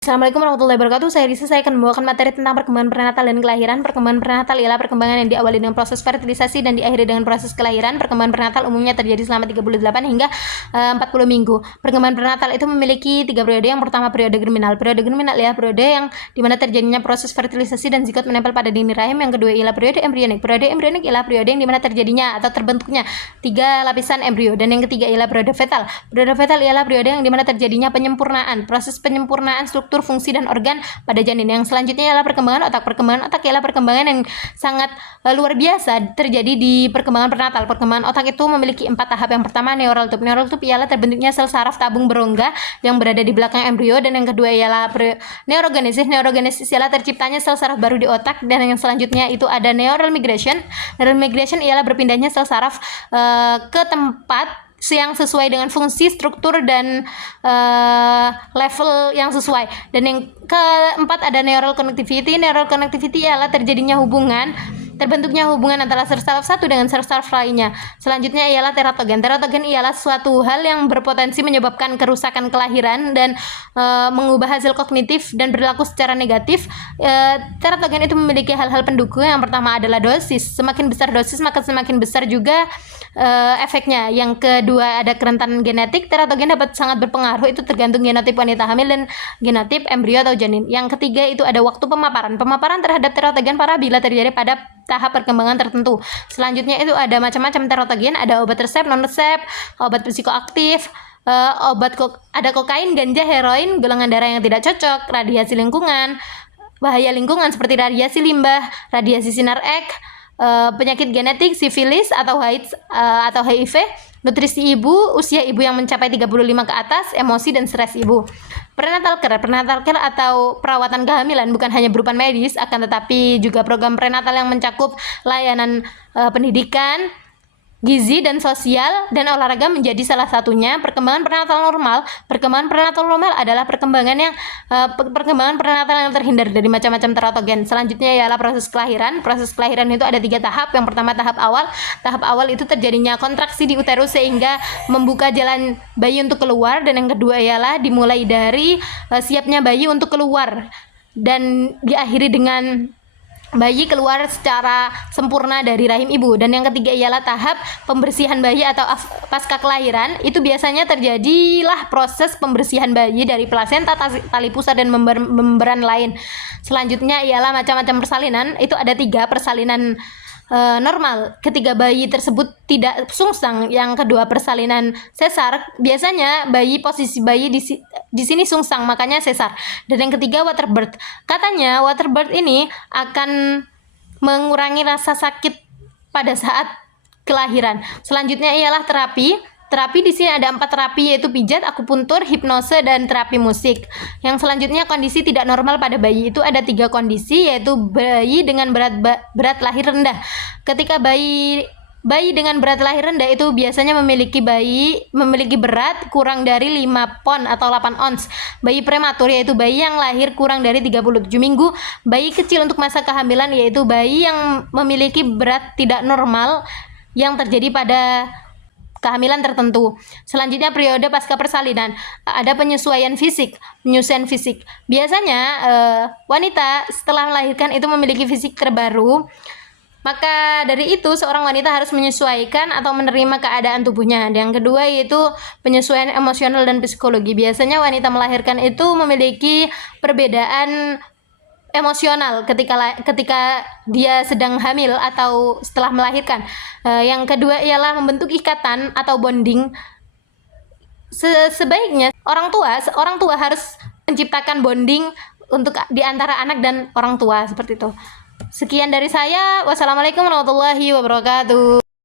Assalamualaikum warahmatullahi wabarakatuh. Saya Risa. Saya akan membawakan materi tentang perkembangan prenatal dan kelahiran. Perkembangan prenatal ialah perkembangan yang diawali dengan proses fertilisasi dan diakhiri dengan proses kelahiran. Perkembangan prenatal umumnya terjadi selama 38 hingga 40 minggu. Perkembangan prenatal itu memiliki 3 periode. Yang pertama periode germinal. Periode germinal ialah periode yang dimana terjadinya proses fertilisasi dan zigot menempel pada dinding rahim. Yang kedua ialah periode embrionik. Periode embrionik ialah periode yang dimana terjadinya atau terbentuknya 3 lapisan embrio. Dan yang ketiga ialah periode fetal. Periode fetal ialah periode yang dimana terjadinya penyempurnaan. Proses penyempurnaan struktur, fungsi, dan organ pada janin. Yang selanjutnya ialah perkembangan otak. Perkembangan otak ialah perkembangan yang sangat luar biasa terjadi di perkembangan prenatal. Perkembangan otak itu memiliki 4 tahap. Yang pertama neural tube. Neural tube ialah terbentuknya sel saraf tabung berongga yang berada di belakang embrio. Dan yang kedua ialah neurogenesis. Neurogenesis ialah terciptanya sel saraf baru di otak. Dan yang selanjutnya itu ada neural migration. Neural migration ialah berpindahnya sel saraf ke tempat yang sesuai dengan fungsi, struktur, dan level yang sesuai. Dan yang keempat ada neural connectivity. Neural connectivity ialah terbentuknya hubungan antara sel saraf satu dengan sel saraf lainnya. Selanjutnya ialah teratogen. Teratogen ialah suatu hal yang berpotensi menyebabkan kerusakan kelahiran dan mengubah hasil kognitif dan berlaku secara negatif. Teratogen itu memiliki hal-hal pendukung. Yang pertama adalah dosis. Semakin besar dosis maka semakin besar juga efeknya. Yang kedua ada kerentanan genetik. Teratogen dapat sangat berpengaruh, itu tergantung genotip wanita hamil dan genotip embrio atau janin. Yang ketiga itu ada waktu pemaparan. Pemaparan terhadap teratogen parah bila terjadi pada tahap perkembangan tertentu. Selanjutnya itu ada macam-macam teratogen, ada obat resep, non resep, obat psikoaktif, ada kokain, ganja, heroin, golongan darah yang tidak cocok, radiasi lingkungan, bahaya lingkungan seperti radiasi limbah, radiasi sinar X, penyakit genetik, sifilis atau AIDS atau HIV, nutrisi ibu, usia ibu yang mencapai 35 ke atas, emosi dan stres ibu. Prenatal care atau perawatan kehamilan bukan hanya berupa medis, akan tetapi juga program prenatal yang mencakup layanan pendidikan, gizi, dan sosial, dan olahraga menjadi salah satunya. Perkembangan prenatal normal adalah perkembangan prenatal yang terhindar dari macam-macam teratogen. Selanjutnya ialah proses kelahiran. Proses kelahiran itu ada 3 tahap. Yang pertama tahap awal. Tahap awal itu terjadinya kontraksi di uterus sehingga membuka jalan bayi untuk keluar. Dan yang kedua ialah dimulai dari siapnya bayi untuk keluar dan diakhiri dengan bayi keluar secara sempurna dari rahim ibu. Dan yang ketiga ialah tahap pembersihan bayi atau pasca kelahiran. Itu biasanya terjadilah proses pembersihan bayi dari plasenta, tali pusar, dan membran lain. Selanjutnya ialah macam-macam persalinan. Itu ada 3 persalinan normal ketika bayi tersebut tidak sungsang. Yang kedua persalinan sesar, biasanya posisi bayi di sini sungsang, makanya sesar. Dan yang ketiga waterbirth. Katanya waterbirth ini akan mengurangi rasa sakit pada saat kelahiran. Selanjutnya ialah terapi. Terapi di sini ada 4 terapi, yaitu pijat, akupuntur, hipnose, dan terapi musik. Yang selanjutnya kondisi tidak normal pada bayi itu ada 3 kondisi, yaitu bayi dengan berat lahir rendah. Ketika bayi dengan berat lahir rendah itu biasanya memiliki berat kurang dari 5 pon atau 8 ons. Bayi prematur yaitu bayi yang lahir kurang dari 37 minggu. Bayi kecil untuk masa kehamilan yaitu bayi yang memiliki berat tidak normal yang terjadi pada kehamilan tertentu. Selanjutnya periode pasca persalinan, ada penyesuaian fisik. Biasanya wanita setelah melahirkan itu memiliki fisik terbaru. Maka dari itu seorang wanita harus menyesuaikan atau menerima keadaan tubuhnya. Yang kedua yaitu penyesuaian emosional dan psikologi. Biasanya wanita melahirkan itu memiliki perbedaan emosional ketika dia sedang hamil atau setelah melahirkan. Yang kedua ialah membentuk ikatan atau bonding. Sebaiknya orang tua harus menciptakan bonding untuk di antara anak dan orang tua, seperti itu. Sekian dari saya. Wassalamualaikum warahmatullahi wabarakatuh.